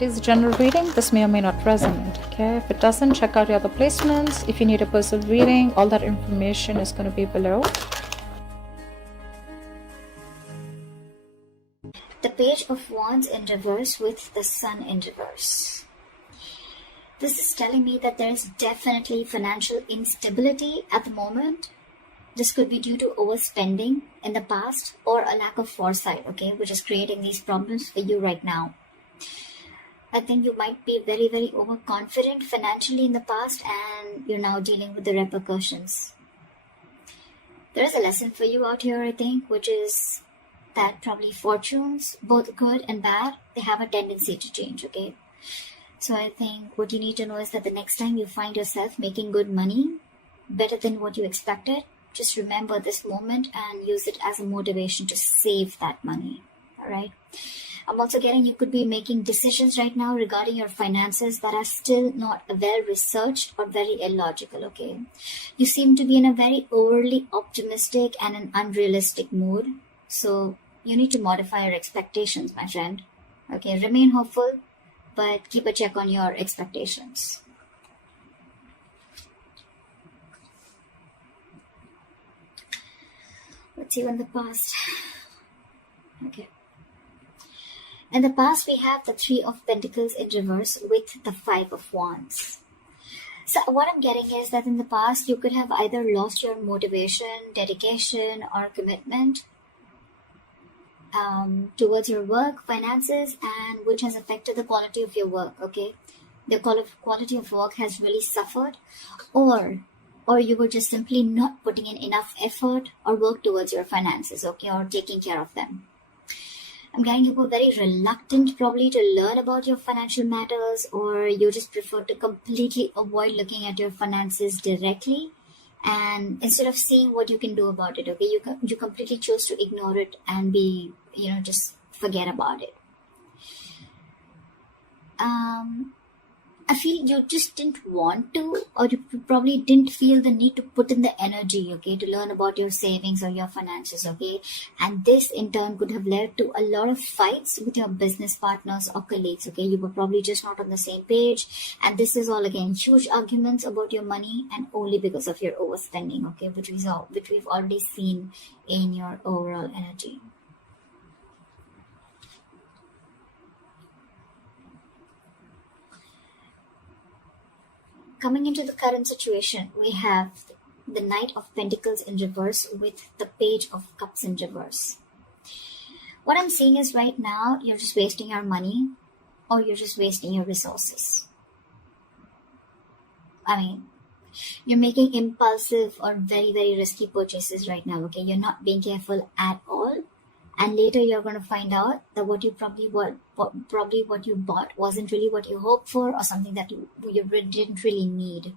It is a general reading. This may or may not resonate. Okay, if it doesn't, check out your other placements. If you need a personal reading, all that information is going to be below. The Page of Wands in reverse with the Sun in reverse. This is telling me that there is definitely financial instability at the moment. This could be due to overspending in the past or a lack of foresight, okay, which is creating these problems for you right now. I think you might be very, very overconfident financially in the past and you're now dealing with the repercussions. There is a lesson for you out here, I think, which is that probably fortunes, both good and bad, they have a tendency to change, okay? So I think what you need to know is that the next time you find yourself making good money, better than what you expected, just remember this moment and use it as a motivation to save that money, all right? I'm also getting you could be making decisions right now regarding your finances that are still not well researched or very illogical, okay? You seem to be in a very overly optimistic and an unrealistic mood. So you need to modify your expectations, my friend. Okay, remain hopeful, but keep a check on your expectations. Let's see in the past. Okay. In the past, we have the Three of Pentacles in reverse with the Five of Wands. So what I'm getting is that in the past, you could have either lost your motivation, dedication, or commitment towards your work, finances, and which has affected the quality of your work, okay? The quality of work has really suffered, or you were just simply not putting in enough effort or work towards your finances, okay, or taking care of them. I'm getting you were very reluctant probably to learn about your financial matters, or you just prefer to completely avoid looking at your finances directly, and instead of seeing what you can do about it, okay, you completely chose to ignore it and be, just forget about it. I feel you just didn't want to, or you probably didn't feel the need to put in the energy, okay, to learn about your savings or your finances, okay? And this in turn could have led to a lot of fights with your business partners or colleagues, okay? You were probably just not on the same page. And this is all, again, huge arguments about your money and only because of your overspending, okay, which we've already seen in your overall energy. Coming into the current situation, we have the Knight of Pentacles in reverse with the Page of Cups in reverse. What I'm seeing is right now, you're just wasting your money or you're just wasting your resources. I mean, you're making impulsive or very, very risky purchases right now, okay? You're not being careful at all. And later you're going to find out that what you what you bought wasn't really what you hoped for, or something that you didn't really need.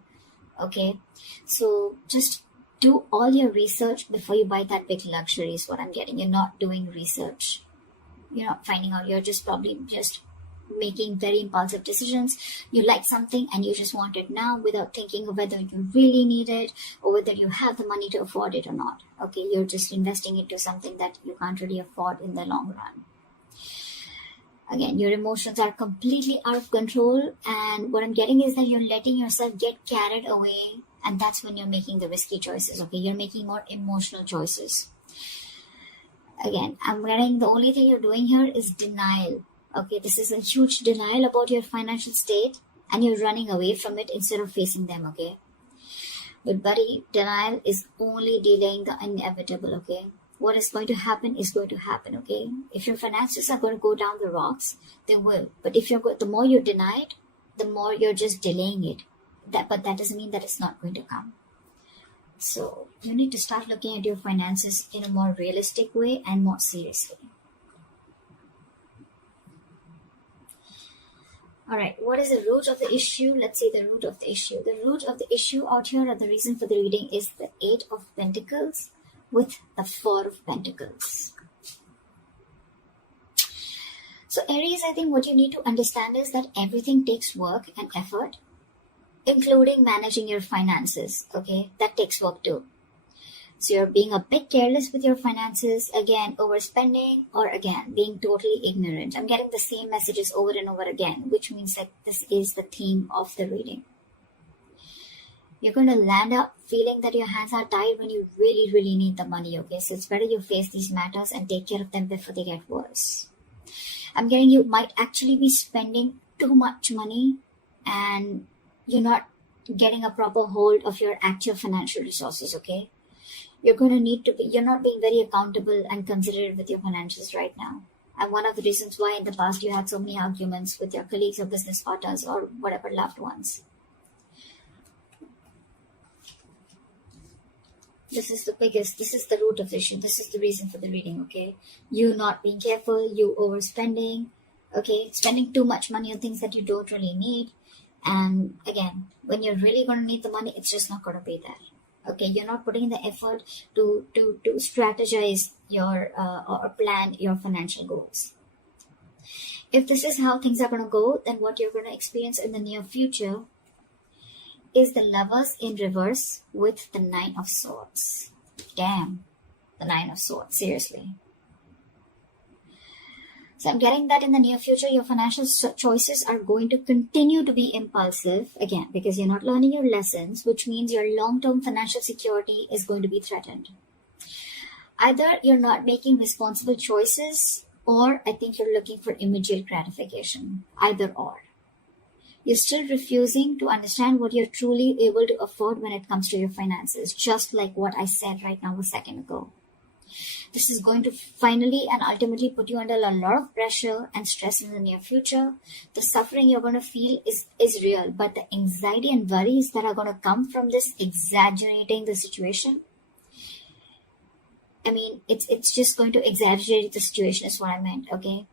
Okay, so just do all your research before you buy that big luxury is what I'm getting. You're not doing research. You're not finding out. You're just probably just making very impulsive decisions. You like something and you just want it now without thinking of whether you really need it or whether you have the money to afford it or not. Okay, you're just investing into something that you can't really afford in the long run. Again, your emotions are completely out of control, and what I'm getting is that you're letting yourself get carried away, and that's when you're making the risky choices. Okay, you're making more emotional choices. Again, I'm getting the only thing you're doing here is denial. Okay, this is a huge denial about your financial state and you're running away from it instead of facing them, okay? But buddy, denial is only delaying the inevitable, okay? What is going to happen is going to happen, okay? If your finances are going to go down the rocks, they will. But if the more you deny it, the more you're just delaying it. But that doesn't mean that it's not going to come. So you need to start looking at your finances in a more realistic way and more seriously. All right, what is the root of the issue? Let's see the root of the issue. The root of the issue out here, or the reason for the reading, is the Eight of Pentacles with the Four of Pentacles. So Aries, I think what you need to understand is that everything takes work and effort, including managing your finances, okay? That takes work too. So you're being a bit careless with your finances, again, overspending, or again, being totally ignorant. I'm getting the same messages over and over again, which means that this is the theme of the reading. You're going to land up feeling that your hands are tied when you really, really need the money, okay? So it's better you face these matters and take care of them before they get worse. I'm getting you might actually be spending too much money and you're not getting a proper hold of your actual financial resources, okay? You're going to need to be, you're not being very accountable and considerate with your finances right now. And one of the reasons why in the past you had so many arguments with your colleagues or business partners or whatever loved ones. This is the root of the issue. This is the reason for the reading, okay? You not being careful, you overspending, okay? Spending too much money on things that you don't really need. And again, when you're really going to need the money, it's just not going to be there, okay? You're not putting in the effort to strategize your or plan your financial goals. If this is how things are going to go, then what you're going to experience in the near future is the Lovers in reverse with the Nine of Swords. Damn, the Nine of Swords, seriously. So I'm getting that in the near future, your financial choices are going to continue to be impulsive, again, because you're not learning your lessons, which means your long-term financial security is going to be threatened. Either you're not making responsible choices, or I think you're looking for immediate gratification. Either or. You're still refusing to understand what you're truly able to afford when it comes to your finances, just like what I said right now a second ago. This is going to finally and ultimately put you under a lot of pressure and stress in the near future. The suffering you're going to feel is real, but the anxiety and worries that are going to come from this exaggerating the situation, I mean, it's just going to exaggerate the situation is what I meant, okay?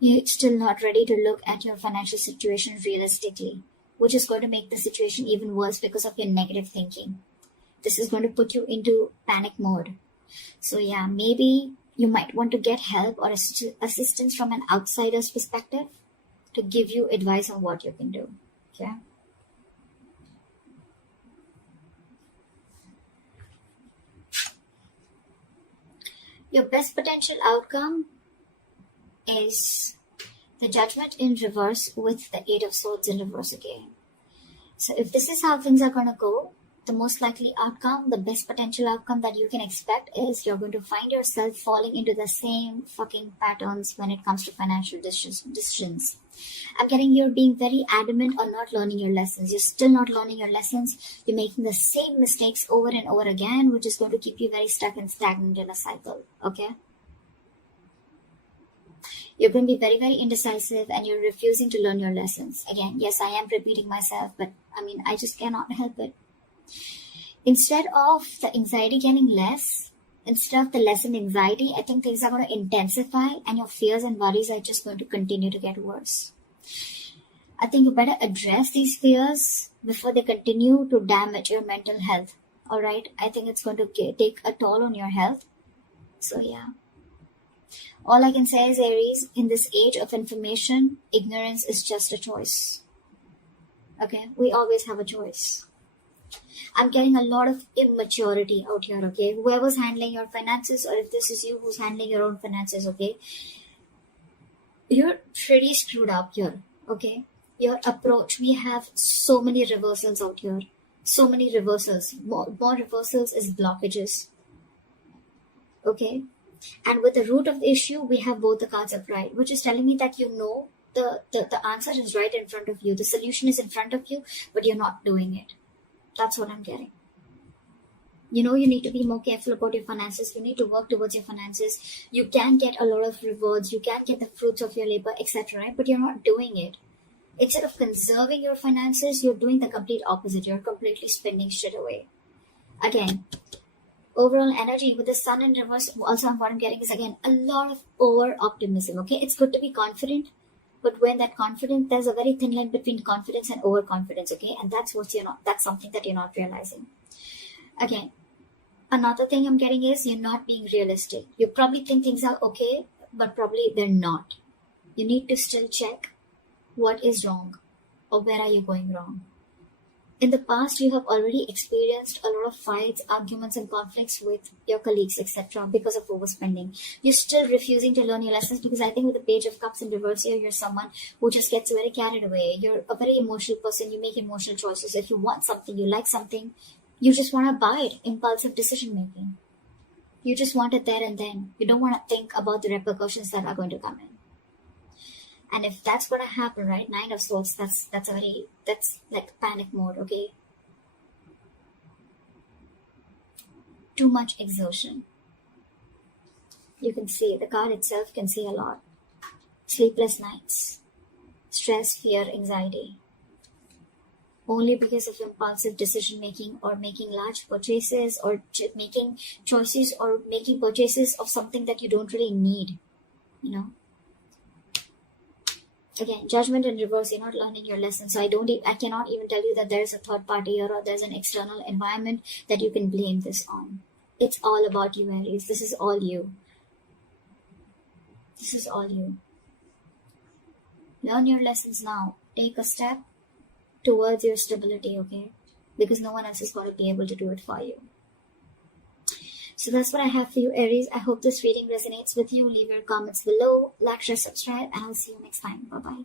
You're still not ready to look at your financial situation realistically, which is going to make the situation even worse because of your negative thinking. This is going to put you into panic mode. So yeah, maybe you might want to get help or assistance from an outsider's perspective to give you advice on what you can do. Okay? Your best potential outcome is the Judgment in reverse with the Eight of Swords in reverse again. So if this is how things are going to go, the most likely outcome, the best potential outcome that you can expect is you're going to find yourself falling into the same fucking patterns when it comes to financial decisions. I'm getting you're being very adamant on not learning your lessons. You're still not learning your lessons. You're making the same mistakes over and over again, which is going to keep you very stuck and stagnant in a cycle. Okay? You're going to be very, very indecisive and you're refusing to learn your lessons. Again, yes, I am repeating myself, but I mean, I just cannot help it. Instead of the anxiety getting less, instead of the lessened anxiety, I think things are going to intensify and your fears and worries are just going to continue to get worse. I think you better address these fears before they continue to damage your mental health. Alright? I think it's going to take a toll on your health. So yeah. All I can say is, Aries, in this age of information, ignorance is just a choice. Okay? We always have a choice. I'm getting a lot of immaturity out here, okay? Whoever's handling your finances, or if this is you who's handling your own finances, okay? You're pretty screwed up here, okay? Your approach, we have so many reversals out here. So many reversals. More reversals is blockages. Okay? And with the root of the issue, we have both the cards upright, which is telling me that you know the answer is right in front of you. The solution is in front of you, but you're not doing it. That's what I'm getting. You know, you need to be more careful about your finances. You need to work towards your finances. You can get a lot of rewards. You can get the fruits of your labor, etc. Right? But you're not doing it. Instead of conserving your finances, you're doing the complete opposite. You're completely spending shit away. Again, overall energy with the sun in reverse, also what I'm getting is, again, a lot of over-optimism. Okay, it's good to be confident. But when that confidence, there's a very thin line between confidence and overconfidence, okay? And that's something that you're not realizing. Again, another thing I'm getting is you're not being realistic. You probably think things are okay, but probably they're not. You need to still check what is wrong or where are you going wrong. in the past you have already experienced a lot of fights, arguments and conflicts with your colleagues, etc., because of overspending. You're still refusing to learn your lessons because I think with the Page of Cups in reverse here, you're someone who just gets very carried away. You're a very emotional person. You make emotional choices. If you want something, you like something, you just want to buy it. Impulsive decision making. You just want it there and then. You don't want to think about the repercussions that are going to come in. And if that's going to happen, right, Nine of Swords, that's like panic mode, okay? Too much exertion. You can see, the card itself can see a lot. Sleepless nights. Stress, fear, anxiety. Only because of impulsive decision making or making large purchases or making choices or making purchases of something that you don't really need, you know? Again, Judgment in reverse, you're not learning your lesson. So I cannot even tell you that there's a third party here or there's an external environment that you can blame this on. It's all about you, Aries. This is all you. This is all you. Learn your lessons now. Take a step towards your stability, okay? Because no one else is going to be able to do it for you. So that's what I have for you, Aries. I hope this reading resonates with you. Leave your comments below, like, share, subscribe, and I'll see you next time. Bye-bye.